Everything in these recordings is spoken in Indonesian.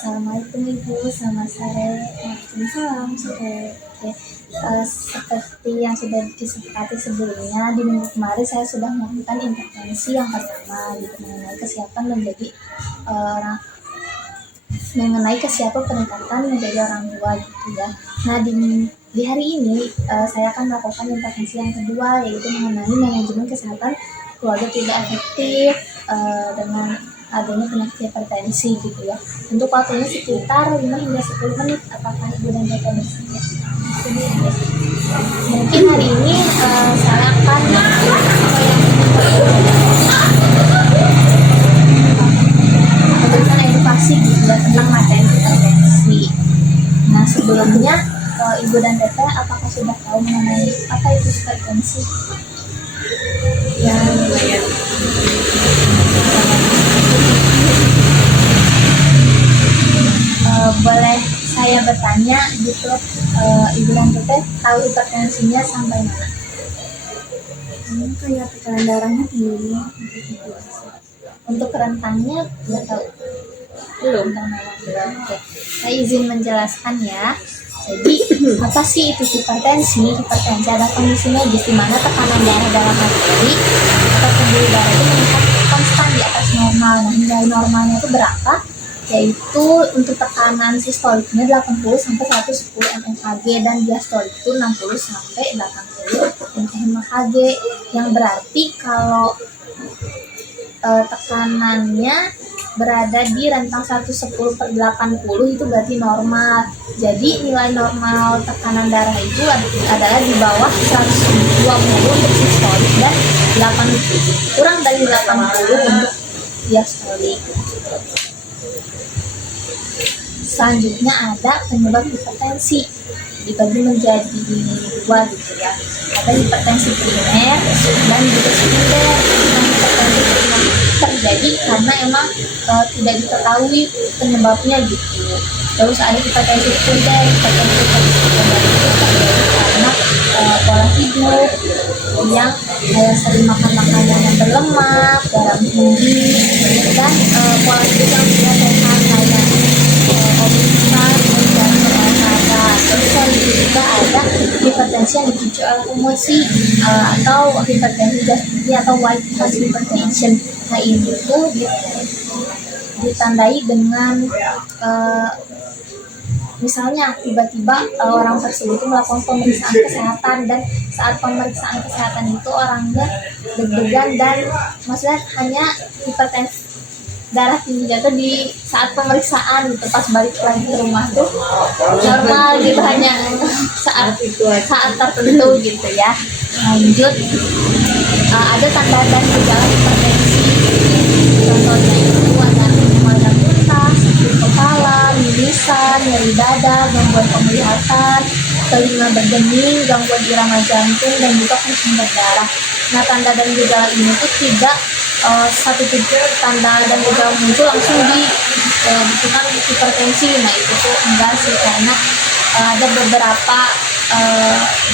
Assalamualaikum Ibu, selamat sore. Waalaikumsalam, sore. Oke, seperti yang sudah disepakati sebelumnya, di minggu kemarin saya sudah melakukan intervensi yang pertama gitu, mengenai kesiapan peningkatan menjadi orang tua gitu ya. Nah di hari ini saya akan melakukan intervensi yang kedua, yaitu mengenai manajemen kesehatan keluarga tidak efektif dengan adanya penyakit hipertensi gitu ya. Untuk waktunya sekitar 5 hingga 10 menit. Apakah Ibu dan Bapak bersedia? Mungkin hari ini saya akan memberikan edukasi gitu ya tentang materi hipertensi. Nah sebelumnya Ibu dan Bapak apakah sudah tahu mengenai apa itu hipertensi? Ya, lumayan. Boleh saya bertanya gitu, Ibu dan Bapak tahu hipertensinya sampai mana? Kayak tekanan darahnya tinggi. Untuk rentannya nggak tahu? Belum. Oke. Saya izin menjelaskan ya. Jadi apa sih itu hipertensi? Hipertensi adalah kondisi medis di mana tekanan darah dalam arteri atau pembuluh darah itu meningkat konstan di atas normal. Nah nilai normalnya itu berapa? Yaitu untuk tekanan sistoliknya 80 sampai 110 mmHg dan diastolik itu 60 sampai 80 mmHg, yang berarti kalau tekanannya berada di rentang 110/80 itu berarti normal. Jadi nilai normal tekanan darah itu adalah di bawah 120 untuk sistolik dan kurang dari 80 untuk diastolik. Selanjutnya ada penyebab hipertensi, dibagi menjadi dua gitu ya. Ada hipertensi primer dan juga sekunder. Nah, hipertensi primer terjadi karena emang tidak diketahui penyebabnya gitu. Terus ada hipertensi sekunder. Hipertensi sekunder itu terjadi karena pola hidup yang sering makan makanan yang berlemak, garam tinggi, dan pola hidup yang tidak sehat kayak obesitas dan berolahraga. Terus juga ada hipertensi yang dipicu oleh emosi atau hipertensi jasmani atau white house hypertension. Nah ini tuh ditandai dengan misalnya tiba-tiba orang tersebut melakukan pemeriksaan kesehatan, dan saat pemeriksaan kesehatan itu orangnya deg-degan dan maksudnya hanya hipertensi darah tinggi jatuh di saat pemeriksaan gitu, pas balik lagi ke rumah tuh normal gitu, hanya saat tertentu gitu ya. Lanjut, ada tanda dan gejala hipertensi, contohnya itu ada mual muntah, sakit kepala, mimisan, nyeri dada, gangguan penglihatan, telinga berdenying, gangguan irama jantung, dan juga pusing berdarah. Nah tanda dan gejala ini tuh tidak satu titik tanda dan gejala muncul langsung dibutuhkan hipertensi. Nah itu tuh enggak sih, karena ada beberapa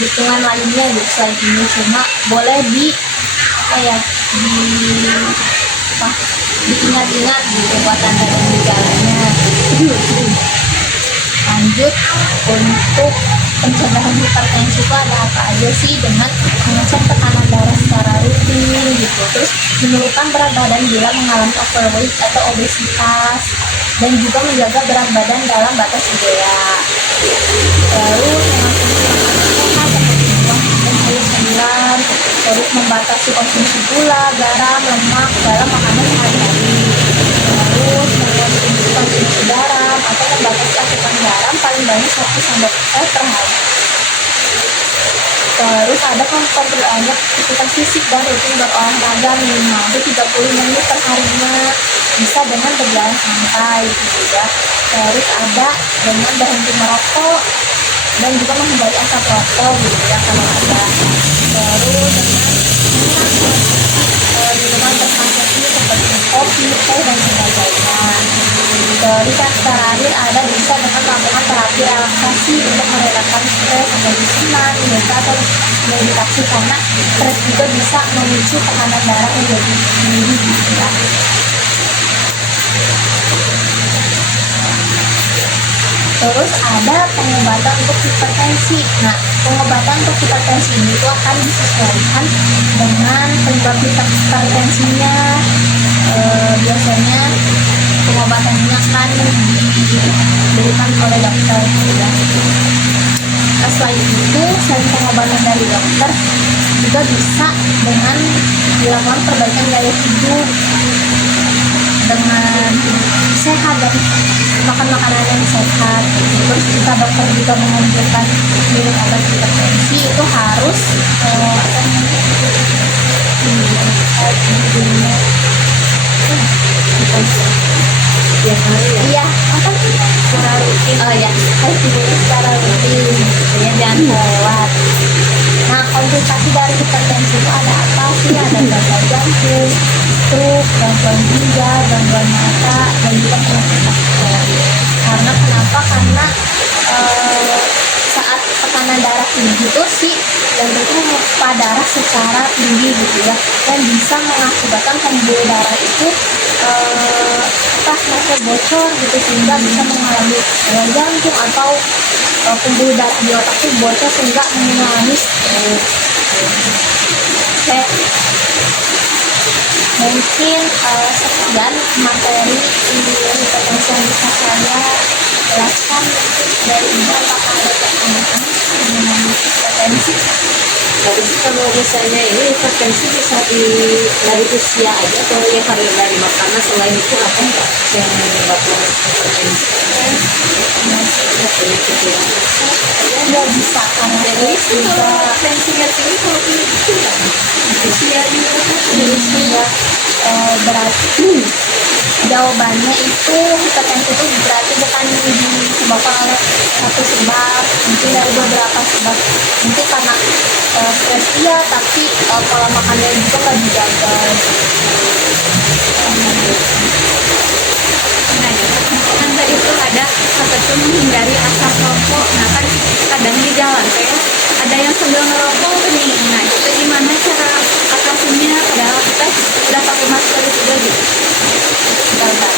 hitungan lainnya gitu selain ini, cuma boleh diingat-ingat gitu buat tanda dan gejalanya. Lanjut, untuk pencegahan hipertensi itu ada apa aja sih? Dengan mengecek tekanan darah secara rutin gitu, terus menurunkan berat badan bila mengalami overweight atau obesitas, dan juga menjaga berat badan dalam batas ideal. Terus sehat seperti buah dan sayur-sayuran, terus membatasi konsumsi gula, garam, lemak dalam makanan sehari-hari. Terus konsumsi garam atau membatasi asupan garam paling banyak 1-2 per hari. Terus ada memperbanyak aktivitas fisik dan rutin berolahraga minimal 30 menit per harinya, bisa dengan berjalan santai gitu ya. Terus ada dengan berhenti merokok dan juga menghindari asap rokok gitu ya kalau ada. Terus dengan minuman berkonsumsi seperti kopi, teh, dan sebagainya. Terus yang terakhir ada bisa dengan melakukan terapi relaksasi untuk merelakan stres seperti senam, yoga, atau meditasi, karena stres juga bisa memicu tekanan darah menjadi tinggi gitu ya. Terus ada pengobatan untuk hipertensi. Nah, pengobatan untuk hipertensi ini itu akan disesuaikan dengan penyebab hipertensinya. Biasanya pengobatannya akan diberikan oleh dokter ya. Nah, selain itu, selain pengobatan dari dokter, juga bisa dengan dilakukan perbaikan gaya hidup dengan sehat dan makan makanan yang sehat. Terus jika dokter juga menganjurkan minum obat hipertensi, itu harus Tiap hari ya. iya apa Secara rutin. oh ya harus diminum secara rutin ya, jangan lewat. Nah, komplikasi dari hipertensi itu ada apa sih? Ada gagal jantung, stroke, gangguan ginjal, gangguan mata, dan juga penyakit bakteri. Karena kenapa? Karena saat tekanan darah tinggi itu si jantung itu memompa darah secara tinggi gitu ya, dan bisa mengakibatkan pembuluh darah itu masuk bocor gitu, sehingga bisa mengalami gangguan jantung atau pembuluh darah di otak itu bocor sehingga mengalami stroke. Oke. Mungkin sekian materi hipertensi yang bisa saya jelaskan. Dari Ibu, apakah ada pertanyaan mengenai hipertensi? Tapi sih kalau misalnya ini hipertensi bisa dari usia aja atau yang hari dari makanan, selain itu apa yang menyebabkan hipertensi? Penyakit yang Ya bisa, karena jadi juga tensinya tinggi kalau penyakit usia juga usia berarti jawabannya itu hipertensi itu berarti bukan disebabkan oleh satu sebab, mungkin dari beberapa sebab. Mungkin karena stres iya, tapi pola makannya juga nggak dijaga. Nah, kan tadi itu ada kata tuh menghindari asap rokok. Nah, kan kadang di jalan teh ada yang sambil ngerokok nih. Nah, itu gimana cara atasinya? Padahal kita udah pakai masker juga gitu. Bentar.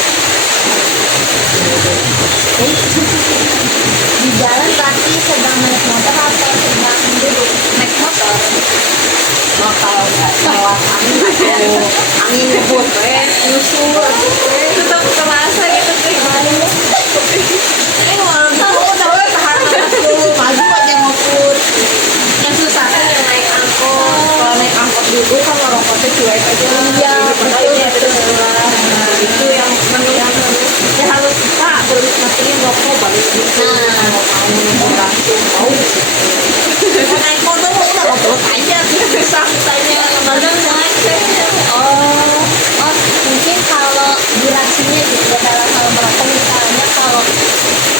Di jalan berarti sedang naik motor atau sedang duduk? Naik motor. oh, kalau nggak lewat angin atau angin ngebut nyusul Tetap kerasa gitu sih. maju aja ngeput. Yang susah kan yang naik angkot. Kalau naik angkot dulu kan rokoknya cuek aja. Iya, Padahal ini betul. Nah, itu yang menurut ya harus kita harus matiin rokok balik gitu. Mau nunggu langsung mau naik motor udah ngobrol aja gitu santai kadang naik Mungkin kalau durasinya gitu ya, dalam hal merokok misalnya kalau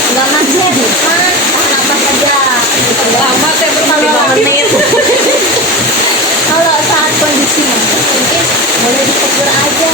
nggak macet, tahan apa saja gitu ya. lama teh berapa menit. Kalau saat kondisi macet mungkin boleh ditegur aja